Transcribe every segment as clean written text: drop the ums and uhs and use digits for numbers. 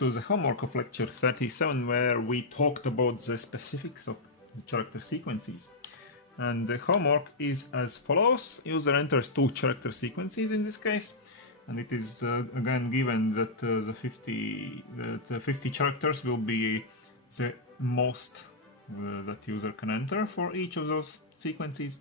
to the homework of lecture 37, where we talked about the specifics of the character sequences. And the homework is as follows. User enters 2 character sequences in this case, and it is again given that the 50 characters will be the most that user can enter for each of those sequences,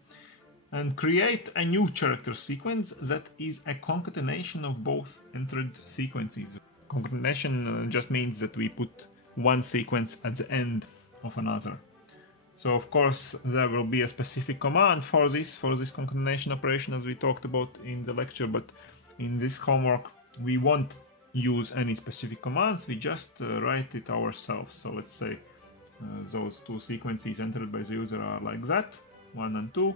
and create a new character sequence that is a concatenation of both entered sequences. Concatenation just means that we put one sequence at the end of another. So of course there will be a specific command for this concatenation operation, as we talked about in the lecture, but in this homework we won't use any specific commands, we just write it ourselves. So let's say those 2 sequences entered by the user are like that, 1 and 2,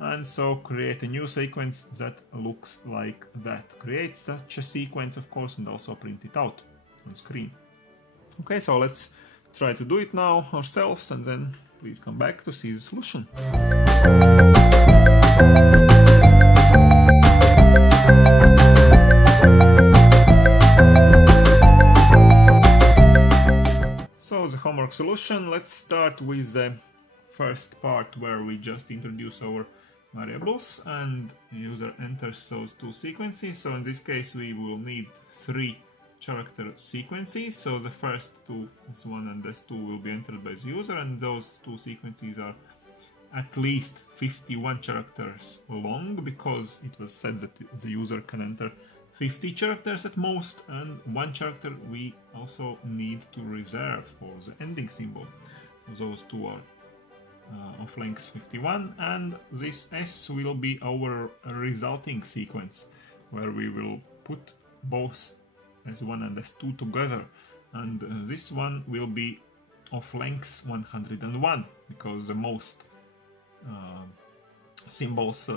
and so create a new sequence that looks like that. Create such a sequence, of course, and also print it out on screen. Okay, so let's try to do it now ourselves, and then please come back to see the solution. So the homework solution, let's start with the first part where we just introduce our variables and the user enters those 2 sequences. So in this case we will need 3 character sequences. So the first 2, S1 and S2, will be entered by the user, and those 2 sequences are at least 51 characters long, because it was said that the user can enter 50 characters at most, and 1 character we also need to reserve for the ending symbol. Those 2 are of length 51, and this S will be our resulting sequence, where we will put both S1 and S2 together, and this one will be of length 101, because the most symbols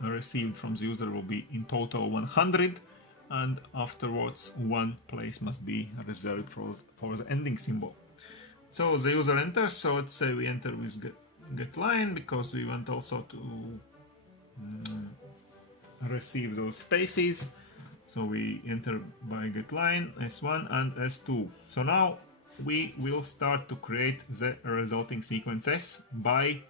received from the user will be in total 100, and afterwards 1 place must be reserved for the ending symbol. So the user enters, so let's say we enter with getLine, because we want also to receive those spaces. So we enter by getLine, S1 and S2. So now we will start to create the resulting sequence S by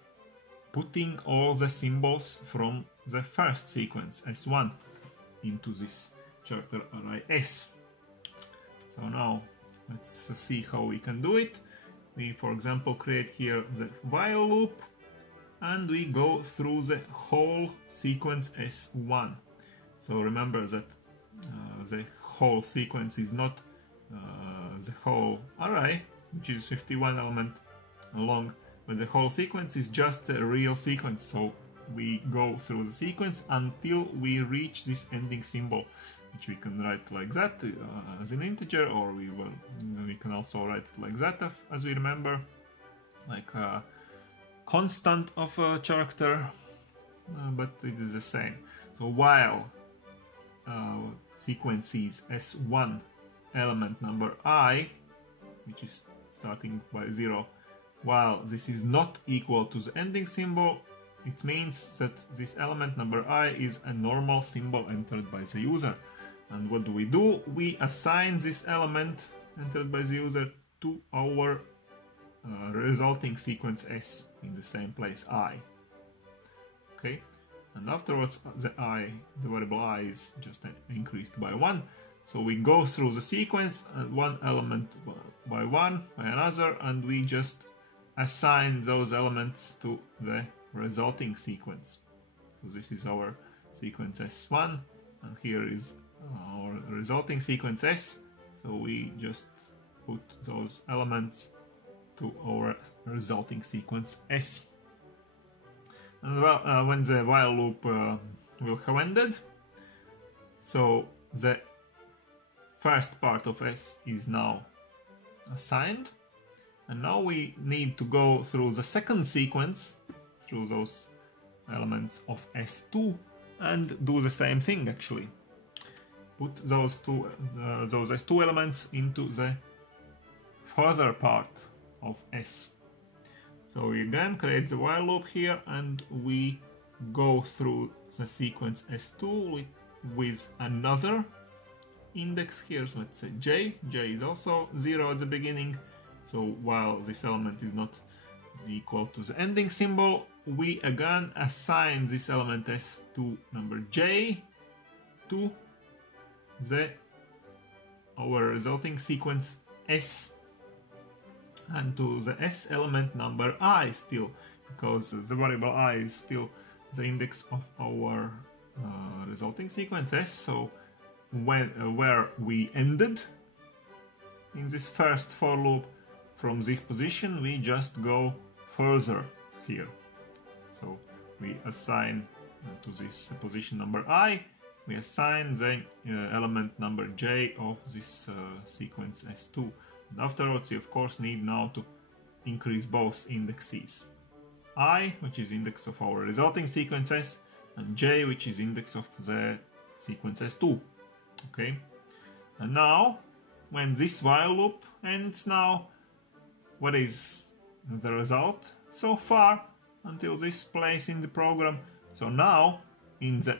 putting all the symbols from the first sequence, S1, into this character array S. So now let's see how we can do it. We, for example, create here the while loop, and we go through the whole sequence S1. So remember that the whole sequence is not the whole array, which is 51 element long, but the whole sequence is just a real sequence. So we go through the sequence until we reach this ending symbol, which we can write like that as an integer, or we can also write it like that, as we remember, like a constant of a character, but it is the same. So while sequence is S1 element number I, which is starting by 0, while this is not equal to the ending symbol, it means that this element number I is a normal symbol entered by the user. And what do? We assign this element entered by the user to our resulting sequence S in the same place I. Okay, and afterwards the variable I is just increased by 1. So we go through the sequence, one element by one, by another, and we just assign those elements to the resulting sequence. So this is our sequence S1, and here is our resulting sequence S. So we just put those elements to our resulting sequence S. And when the while loop will have ended, so the first part of S is now assigned, and now we need to go through the second sequence, through those elements of S2, and do the same thing actually. Put those S2 elements into the further part of S. So we again create the while loop here, and we go through the sequence S2 with another index here, so let's say j. J is also 0 at the beginning, so while this element is not equal to the ending symbol, we again assign this element s to number j to our resulting sequence s, and to the s element number I still, because the variable I is still the index of our resulting sequence s. So where we ended in this first for loop, from this position we just go further here. So we assign to this position number I, we assign the element number j of this sequence s2. And afterwards we of course need now to increase both indexes. I, which is index of our resulting sequence s, and j, which is index of the sequence s2. Okay, and now when this while loop ends now, what is the result so far until this place in the program? So now in the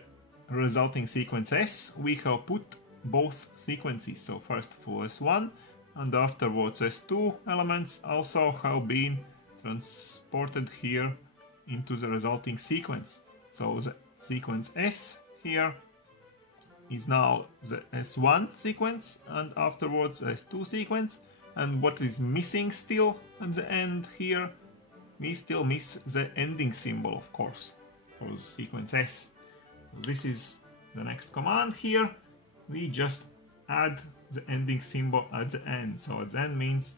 resulting sequence s we have put both sequences, so first of all s1 and afterwards s2 elements also have been transported here into the resulting sequence. So the sequence s here is now the s1 sequence and afterwards s2 sequence, and what is missing still at the end here, we still miss the ending symbol, of course, for the sequence s. So this is the next command here. We just add the ending symbol at the end. So at the end means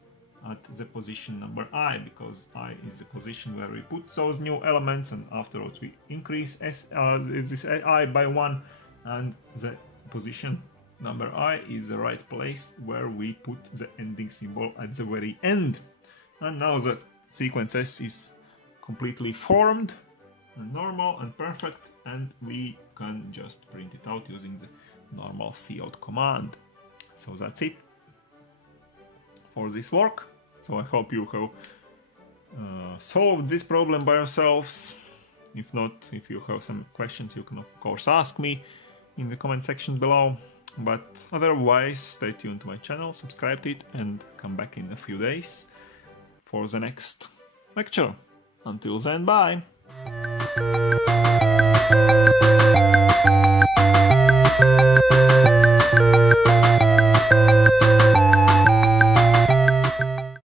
at the position number I, because I is the position where we put those new elements, and afterwards we increase this I by 1, and the position number I is the right place where we put the ending symbol at the very end. And now the sequence S is completely formed and normal and perfect, and we can just print it out using the normal cout command. So that's it for this work. So I hope you have solved this problem by yourselves. If not, if you have some questions, you can of course ask me in the comment section below. But otherwise, stay tuned to my channel, subscribe to it, and come back in a few days for the next lecture. Until then, bye!